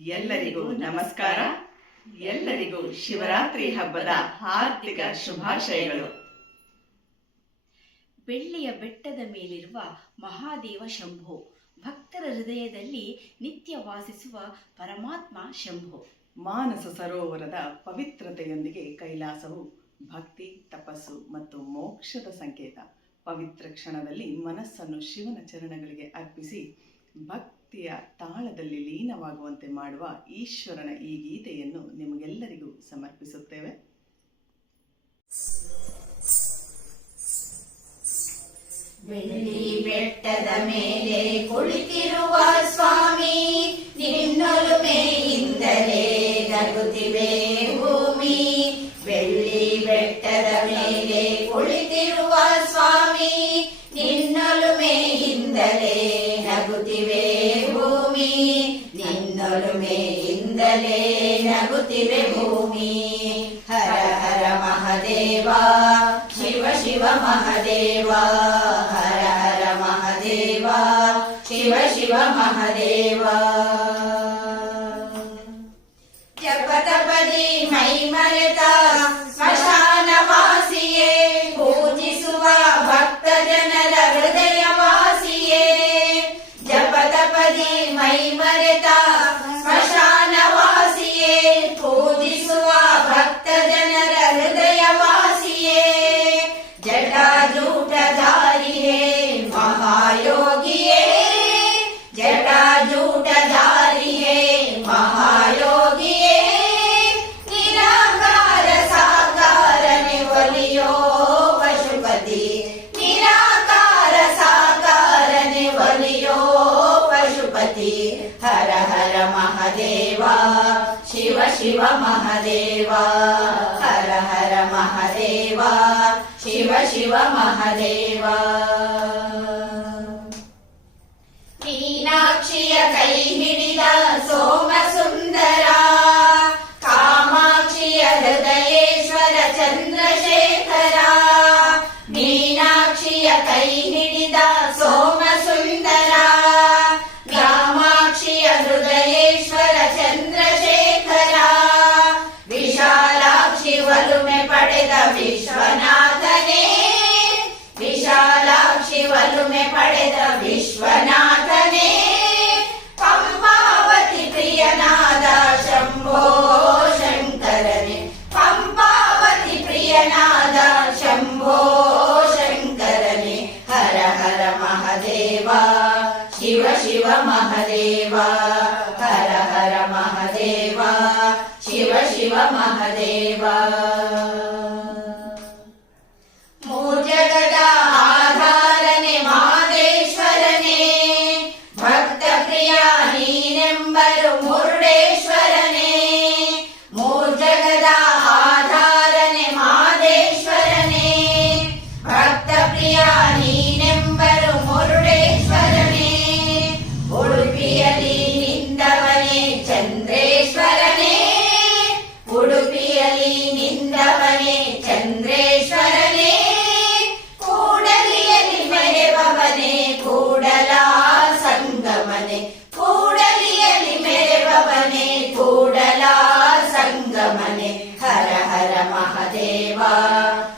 ಎಲ್ಲರಿಗೂ ನಮಸ್ಕಾರ. ಎಲ್ಲರಿಗೂ ಶಿವರಾತ್ರಿ ಹಬ್ಬದ ಹಾರ್ದಿಕ ಶುಭಾಶಯಗಳು. ಬೆಳ್ಳಿಯ ಬೆಟ್ಟದ ಮೇಲಿರುವ ಮಹಾದೇವ ಶಂಭೋ, ಭಕ್ತರ ಹೃದಯದಲ್ಲಿ ನಿತ್ಯ ವಾಸಿಸುವ ಪರಮಾತ್ಮ ಶಂಭೋ. ಮಾನಸ ಸರೋವರದ ಪವಿತ್ರತೆಯೊಂದಿಗೆ ಕೈಲಾಸವು ಭಕ್ತಿ, ತಪಸ್ಸು ಮತ್ತು ಮೋಕ್ಷದ ಸಂಕೇತ. ಪವಿತ್ರ ಕ್ಷಣದಲ್ಲಿ ಮನಸ್ಸನ್ನು ಶಿವನ ಚರಣಗಳಿಗೆ ಅರ್ಪಿಸಿ ಭಕ್ತಿಯ ತಾಳದಲ್ಲಿ ಲೀನವಾಗುವಂತೆ ಮಾಡುವ ಈಶ್ವರನ ಈ ಗೀತೆಯನ್ನು ನಿಮಗೆಲ್ಲರಿಗೂ ಸಮರ್ಪಿಸುತ್ತೇವೆ. ಬೆಳ್ಳಿ ಬೆಟ್ಟದ ಮೇಲೆ ಕುಳಿತಿರುವ ಸ್ವಾಮಿ, ನಿನ್ನೊಲುಮೆಯಿಂದಲೇ ನಗುತ್ತಿವೆ ಭೂಮಿ. ಬೆಳ್ಳಿ ಬೆಟ್ಟದ ಮೇಲೆ ಕುಳಿತಿರುವ ಸ್ವಾಮಿ, ನಿನ್ನೊಲುಮೆಯಿಂದಲೇ ನಗುತ್ತಿವೆ ಭೂಮಿ. ನಿನ್ನೊಲುಮೆಯಿಂದಲೇ ನಗುತ್ತಿವೆ ಭೂಮಿ. ಹರ ಹರ ಮಹದೇವ, ಶಿವ ಶಿವ ಮಹದೇವ. ಹರ ಹರ ಮಹದೇವ, ಶಿವ ಶಿವ ಮಹದೇವ. ಜಪತಪದಿ ಮೈ ಮರೆತ ಸ್ಮಶಾನವಾಸಿಯೇ, ಪೂಜಿಸುವ ಭಕ್ತ ಜನರ ಹೃದಯವಾಸಿಯೇ. ಜಪತಪದಿ ಮೈ ಮರೆತ ಸ್ಮಶಾನವಾಸಿಯೇ, ಪೂಜಿಸುವ ಭಕ್ತ ಜನರ ಹೃದಯವಾಸಿಯೇ. ಜಟಾಜೂಟಧಾರಿಯೇ ಮಹಾಯೋಗಿಯೇ, ಜಟಾಜೂಟಧಾರಿಯೇ ಮಹಾಯೋಗಿಯೇ. ನಿರಾಕಾರ ಸಾಕಾರನೆ ಒಲಿಯೋ ಪಶುಪತಿ, ನಿರಾಕಾರ ಸಾಕಾರನೆ ಒಲಿಯೋ ಪಶುಪತಿ. ಹರ ಹರ ಮಹದೇವ, ಶಿವ ಶಿವ ಮಹದೇವ. ಹರ ಹರ ಮಹದೇವ, ಶಿವ ಶಿವ ಮಹದೇವ. ಮೀನಾಕ್ಷಿಯ ಕೈ ಹಿಡಿದ ಸೋಮ ಸುಂದರ, ಕಾಮಾಕ್ಷಿಯ ಹೃದಯೇಶ್ವರ ಚಂದ್ರಶೇಖರ. ಮೀನಾಕ್ಷಿಯ ಕೈ ಹಿಡಿದ ಸೋಮ ಸುಂದರ, ಕಾಮಾಕ್ಷಿಯ ಹೃದಯೇಶ್ವರ ಚಂದ್ರಶೇಖರ. ವಿಶಾಲಾಕ್ಷಿ ಒಲುಮೆ ಪಡೆದ ವಿಶ್ವನಾಥನೇ, ವಿಶಾಲಾಕ್ಷಿ ಒಲುಮೆ ಪಡೆದ ವಿಶ್ವನಾಥನೇ. ಪಂಪಾವತಿ ಪ್ರಿಯನಾದ ಶಂಭೋ ಶಂಕರನೇ, ಪಂಪಾವತಿ ಪ್ರಿಯನಾದ ಶಂಭೋ ಶಂಕರನೇ. ಹರ ಹರ ಮಹದೇವ, ಶಿವ ಶಿವ ಮಹದೇವ. ಹರ ಹರ ಮಹದೇವ, ಶಿವ ಶಿವ ಮಹದೇವ. ಮೂರ್ಜಗದ ಆಧಾರನೆ ಮಾದೇಶ್ವರನೇ, ಭಕ್ತ ಪ್ರಿಯ ನೀನೆಂಬರು ಮುರುಡೇಶ್ವರನೇ. ಮೂರ್ಜಗದ ಆಧಾರನೆ ಮಾದೇಶ್ವರನೇ, ಭಕ್ತ ಪ್ರಿಯ ನೀನೆಂಬರು ಮುರುಡೇಶ್ವರನೇ. ಉಡುಪಿಯಲ್ಲಿ ನಿಂದವನೇ ಚಂದ್ರೇಶ್ವರನೇ, ಉಡುಪಿಯಲ್ಲಿ ನಿಂದವನೇ ಚಂದ್ರೇಶ್ವರನೇ. ಕೂಡಲಿಯಲ್ಲಿ ಮೆರೆವವನೇ ಕೂಡಲ ಸಂಗಮನೆ, ಕೂಡಲಿಯಲ್ಲಿ ಮೆರೆವವನೇ ಕೂಡಲ ಸಂಗಮನೆ. ಹರ ಹರ ಮಹದೇವ,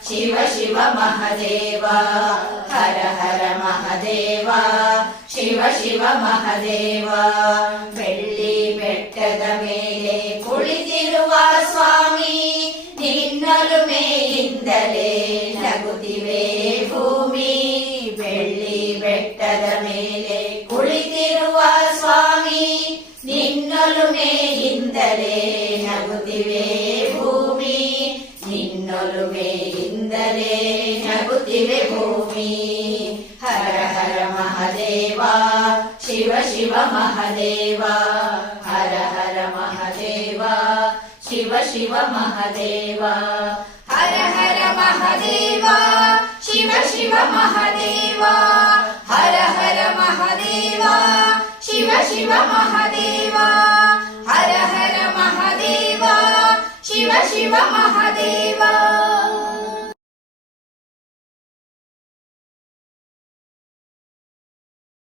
ಶಿವ ಶಿವ ಮಹದೇವ. ಹರ ಹರ ಮಹದೇವ, ಶಿವ ಶಿವ ಮಹದೇವ. ಬೆಳ್ಳಿ ಬೆಟ್ಟದ ಮೇಲೆ ಕುಳಿತಿರುವ ಸ್ವಾಮಿ, ನಿನ್ನೊಲುಮೆಯಿಂದಲೇ ನಗುತ್ತಿವೆ ಭೂಮಿ. ಬೆಳ್ಳಿ ಬೆಟ್ಟದ ಮೇಲೆ ಕುಳಿತಿರುವ ಸ್ವಾಮಿ, ನಿನ್ನೊಲುಮೆಯಿಂದಲೇ ನಗುತ್ತಿವೆ ಭೂಮಿ. ನಿನ್ನೊಲುಮೆಯಿಂದಲೇ ನಗುತ್ತಿವೆ ಭೂಮಿ. ಹರ ಹರ ಮಹದೇವ, ಶಿವ ಶಿವ ಮಹದೇವ. ಹರ ಹರ ಮಹದೇವ, ಶಿವ ಶಿವ ಮಹದೇವ. ಹರ ಹರ ಮಹದೇವ, ಶಿವ ಶಿವ ಮಹದೇವ. ಹರ ಹರ ಮಹದೇವ, ಶಿವ ಶಿವ ಮಹದೇವ. ಹರ ಹರ ಮಹದೇವ, ಶಿವ ಶಿವ ಮಹದೇವ.